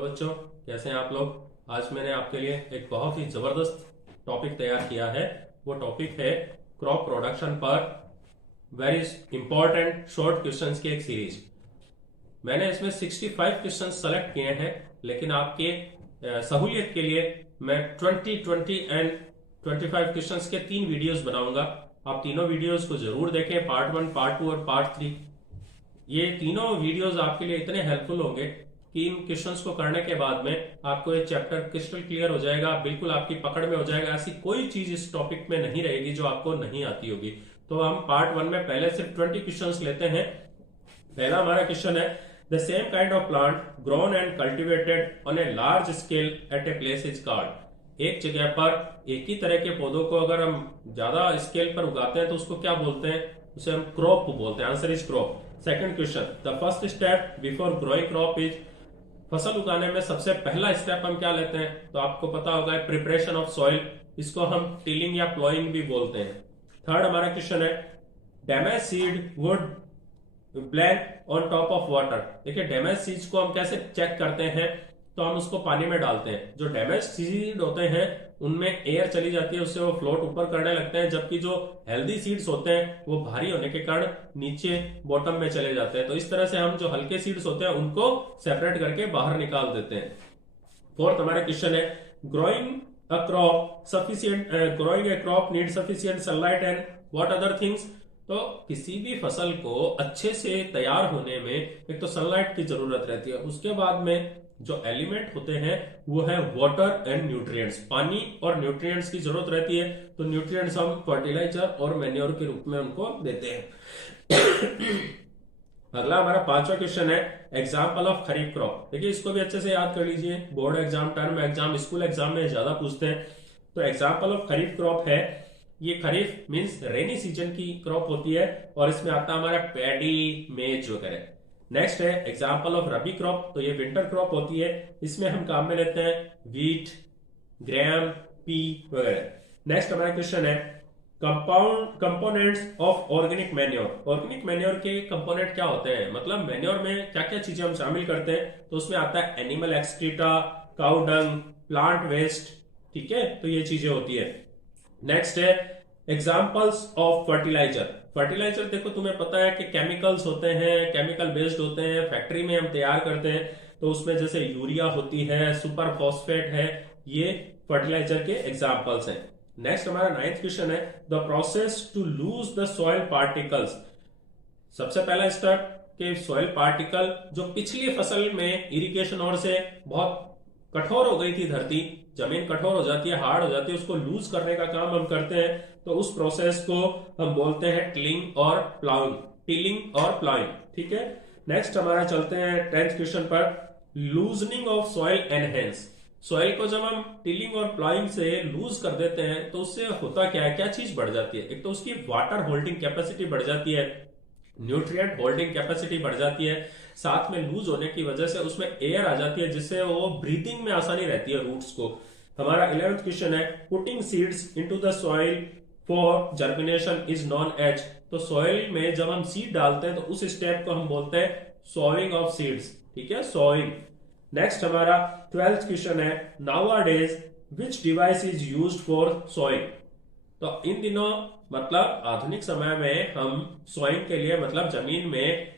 Hello बच्चों, कैसे हैं आप लोग। आज मैंने आपके लिए एक बहुत ही जबरदस्त टॉपिक तैयार किया है। वो टॉपिक है क्रॉप प्रोडक्शन पर वेरी इंपॉर्टेंट शॉर्ट क्वेश्चंस की एक सीरीज। मैंने इसमें 65 क्वेश्चंस सेलेक्ट किए हैं, लेकिन आपके सहूलियत के लिए मैं 20 एंड 25 क्वेश्चंस के 3 वीडियोस बनाऊंगा। आप तीनों वीडियोस को जरूर देखें, पार्ट 1, पार्ट 2 और पार्ट 3। ये तीनों वीडियोस आपके लिए इतने हेल्पफुल होंगे कि इन क्वेश्चंस को करने के बाद में आपको ये चैप्टर क्रिस्टल क्लियर हो जाएगा, बिल्कुल आपकी पकड़ में हो जाएगा। ऐसी कोई चीज इस टॉपिक में नहीं रहेगी जो आपको नहीं आती होगी। तो हम पार्ट 1 में पहले सिर्फ 20 क्वेश्चंस लेते हैं। पहला हमारा क्वेश्चन है, the same kind of plant grown and cultivated on a large scale eight a place is called. एक जगह पर एक ही तरह के पौधों को अगर हम ज्यादा स्केल पर उगाते हैं तो उसको क्या बोलते हैं? उसे हम क्रॉप बोलते हैं। Answer is crop. Second question, the first step before growing crop is. फसल उगाने में सबसे पहला स्टेप हम क्या लेते हैं? तो आपको पता होगा, प्रिपरेशन ऑफ सॉइल। इसको हम टिलिंग या प्लॉइंग भी बोलते हैं। थर्ड हमारा क्वेश्चन है, damage seed would blank on top of water. देखिए, डैमेज सीड्स को हम कैसे चेक करते हैं? तो हम उसको पानी में डालते हैं। जो डैमेज सीड होते हैं उनमें एयर चली जाती है, उससे वो फ्लोट ऊपर करने लगते हैं, जबकि जो हेल्दी सीड्स होते हैं वो भारी होने के कारण नीचे बॉटम में चले जाते हैं। तो इस तरह से हम जो हल्के सीड्स होते हैं उनको सेपरेट करके बाहर निकाल देते हैं। फोर्थ हमारा क्वेश्चन है, growing a crop sufficient growing A crop need sufficient sunlight and what other things. तो किसी भी फसल को अच्छे से तैयार होने में एक तो सनलाइट की जरूरत रहती है, उसके बाद में जो एलिमेंट होते हैं वो है वाटर एंड न्यूट्रिएंट्स। पानी और न्यूट्रिएंट्स की जरूरत रहती है। तो न्यूट्रिएंट्स हम फर्टिलाइजर और मैन्योर के रूप में उनको देते हैं। अगला हमारा पांचवा क्वेश्चन है, एग्जाम्पल ऑफ खरीफ क्रॉप। देखिए, इसको भी अच्छे से याद कर लीजिए। Board exam, term exam, school exam में ज्यादा पूछते हैं। तो एग्जाम्पल ऑफ खरीफ क्रॉप है, ये खरीफ मींस रेनी सीजन की क्रॉप होती है और इसमें आता है हमारा पैडी, मेज वगैरह। नेक्स्ट है एग्जाम्पल ऑफ रबी क्रॉप। तो ये विंटर क्रॉप होती है, इसमें हम काम में लेते हैं वीट, ग्राम, पी वगैरह। नेक्स्ट हमारा क्वेश्चन है, components of organic manure. Organic manure के कंपोनेंट क्या होते हैं, मतलब मैन्योर में क्या क्या चीजें हम शामिल करते हैं? तो उसमें आता है animal excreta, cow dung, plant waste. ठीक है, तो ये चीजें होती है। नेक्स्ट है एग्जाम्पल्स ऑफ फर्टिलाइजर। फर्टिलाइजर देखो, तुम्हें पता है कि केमिकल्स होते हैं, केमिकल बेस्ड होते हैं, फैक्ट्री में हम तैयार करते हैं। तो उसमें जैसे यूरिया होती है, सुपर फॉस्फेट है, ये फर्टिलाइजर के एग्जाम्पल्स हैं। नेक्स्ट हमारा 9th क्वेश्चन है, the process to loose the soil particles. सबसे पहला स्टेप के सॉइल पार्टिकल जो पिछली फसल में इरिगेशन और से बहुत कठोर हो गई थी, धरती जमीन कठोर हो जाती है, हार्ड हो जाती है, उसको लूज करने का काम हम करते हैं। तो उस प्रोसेस को हम बोलते हैं टिलिंग और प्लाउइंग। टिलिंग और प्लाउइंग, ठीक है। नेक्स्ट हमारा चलते हैं 10th क्वेश्चन पर, loosening of soil enhance. Soil को जब हम टिलिंग और प्लाउइंग से लूज कर देते हैं तो उससे होता क्या है, क्या चीज बढ़ जाती है? एक तो उसकी वाटर होल्डिंग कैपेसिटी बढ़ जाती है, न्यूट्रिएंट होल्डिंग कैपेसिटी बढ़ जाती है, साथ में लूज होने की वजह से उसमें एयर आ जाती है, जिससे वो ब्रीथिंग में आसानी रहती है रूट्स को। हमारा 11th क्वेश्चन है, putting seeds into the soil for germination is known as. तो सॉइल में जब हम सीड डालते हैं तो उस स्टेप को हम बोलते हैं सोइंग ऑफ सीड्स। ठीक है, सोइंग। नेक्स्ट हमारा 12th क्वेश्चन है, nowadays which device is used for sowing. तो इन दिनों मतलब आधुनिक समय में हम सोइंग के लिए मतलब जमीन में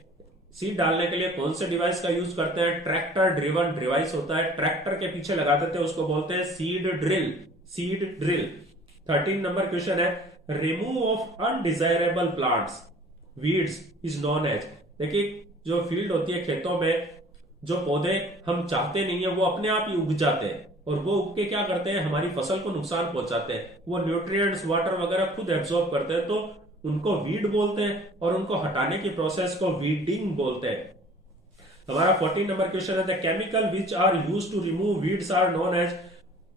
सीड डालने के लिए कौन से डिवाइस का यूज करते हैं? ट्रैक्टर ड्रिवन डिवाइस होता है, ट्रैक्टर के पीछे लगा देते हैं, उसको बोलते हैं seed drill. Seed drill. 13 number question है, remove of undesirable plants weeds is known as. देखिए, जो फील्ड होती है खेतों में, जो पौधे हम चाहते नहीं है वो अपने आप ही उग जाते हैं और वो उग के क्या करते हैं, हमारी फसल को नुकसान पहुंचाते हैं। वो न्यूट्रिएंट्स, वाटर वगैरह खुद एब्सॉर्ब करते हैं, तो उनको वीड बोलते हैं और उनको हटाने की प्रोसेस को वीडिंग बोलते हैं। हमारा 14 नंबर क्वेश्चन है, the chemical which are use to remove weeds are known as.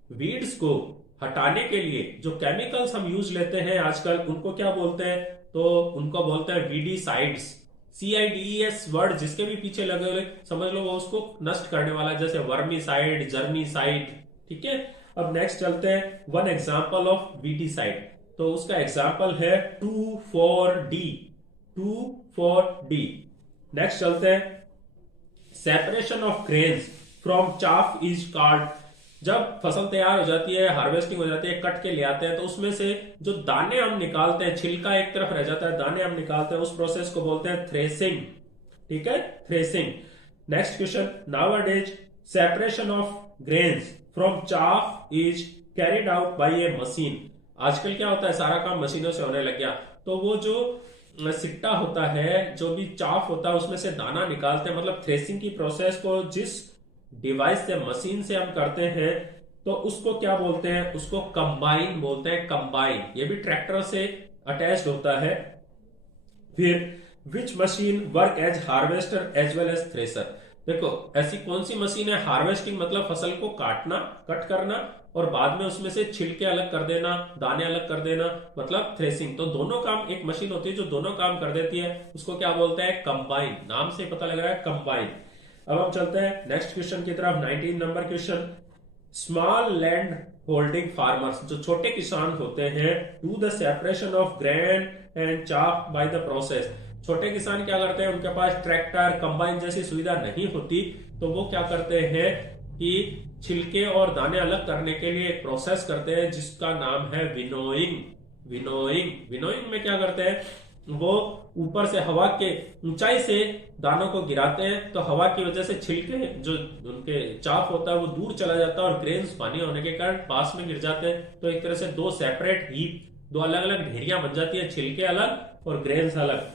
Weeds को हटाने के लिए जो केमिकल्स हम यूज लेते हैं आजकल, उनको क्या बोलते हैं? तो उनको बोलते हैं वीडीसाइड्स। CIDES वर्ड जिसके भी पीछे लगे हुए समझ लो वो उसको नष्ट करने वाला है, जैसे वर्मीसाइड, जर्मीसाइड। ठीक है, अब नेक्स्ट चलते हैं, वन एग्जांपल ऑफ वीडीसाइड। तो उसका एग्जाम्पल है 2,4-D। 2,4-D। नेक्स्ट चलते हैं, separation of grains from chaff is called. जब फसल तैयार हो जाती है, हार्वेस्टिंग हो जाती है, कट के ले आते हैं, तो उसमें से जो दाने हम निकालते हैं, छिलका एक तरफ रह जाता है, दाने हम निकालते हैं, उस प्रोसेस को बोलते हैं थ्रेसिंग। ठीक है, threshing. Next question, nowadays separation of grains from chaff is carried out by A machine. आजकल क्या होता है, सारा काम मशीनों से होने लग गया, तो वो जो सिट्टा होता है, जो भी चाफ होता है, उसमें से दाना निकालते हैं। मतलब थ्रेसिंग की प्रोसेस को जिस डिवाइस से, मशीन से हम करते हैं, तो उसको क्या बोलते हैं, उसको कंबाइन बोलते हैं, कंबाइन। ये भी ट्रैक्टर से अटैच्ड होता है। फिर which machine work as harvester as well as thresher. देखो ऐसी कौन सी मशीन है, हार्वेस्टिंग मतलब फसल को काटना, कट करना, और बाद में उसमें से छिलके अलग कर देना, दाने अलग कर देना, मतलब थ्रेसिंग। तो दोनों काम एक मशीन होती है जो दोनों काम कर देती है, उसको क्या बोलते हैं, कंबाइन। नाम से पता लग रहा है, कंबाइन। अब हम चलते हैं नेक्स्ट क्वेश्चन की तरफ। 19 number question, small land holding farmers, जो छोटे किसान होते हैं, do the separation of grain and chaff by the process. छोटे किसान क्या करते हैं, उनके पास ट्रैक्टर, कंबाइन जैसी सुविधा नहीं होती, तो वो क्या करते हैं कि छिलके और दाने अलग करने के लिए एक प्रोसेस करते हैं जिसका नाम है विनोइंग। विनोइंग, विनोइंग में क्या करते हैं, वो ऊपर से हवा के ऊंचाई से दानों को गिराते हैं, तो हवा की वजह से छिलके जो उनके चाफ होता है वो दूर चला जाता है, और ग्रेन्स पानी होने के कारण पास में गिर जाते हैं। तो एक तरह से दो सेपरेट हीप, दो अलग अलग ढेरियां बन जाती है, छिलके अलग और ग्रेन्स अलग।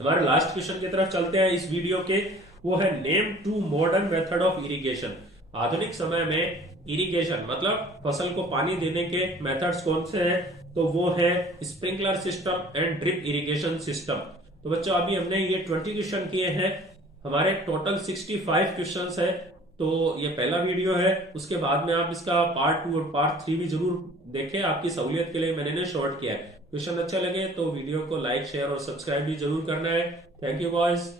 हमारे लास्ट क्वेश्चन की तरफ चलते हैं इस वीडियो के, वो है name two modern method of irrigation. आधुनिक समय में इरिगेशन मतलब फसल को पानी देने के मेथड्स कौन से हैं, तो वो है sprinkler system and drip irrigation system. तो बच्चों अभी हमने ये 20 क्वेश्चन किए हैं, हमारे टोटल 65 क्वेश्चंस है। तो ये पहला वीडियो है, उसके बाद में आप इसका पार्ट 2 और पार्ट 3 भी जरूर देखें, आपकी सहूलियत के लिए मैंने शॉर्ट किया है। क्वेश्चन अच्छे लगे तो वीडियो को लाइक, शेयर और सब्सक्राइब भी जरूर करना है। Thank you boys.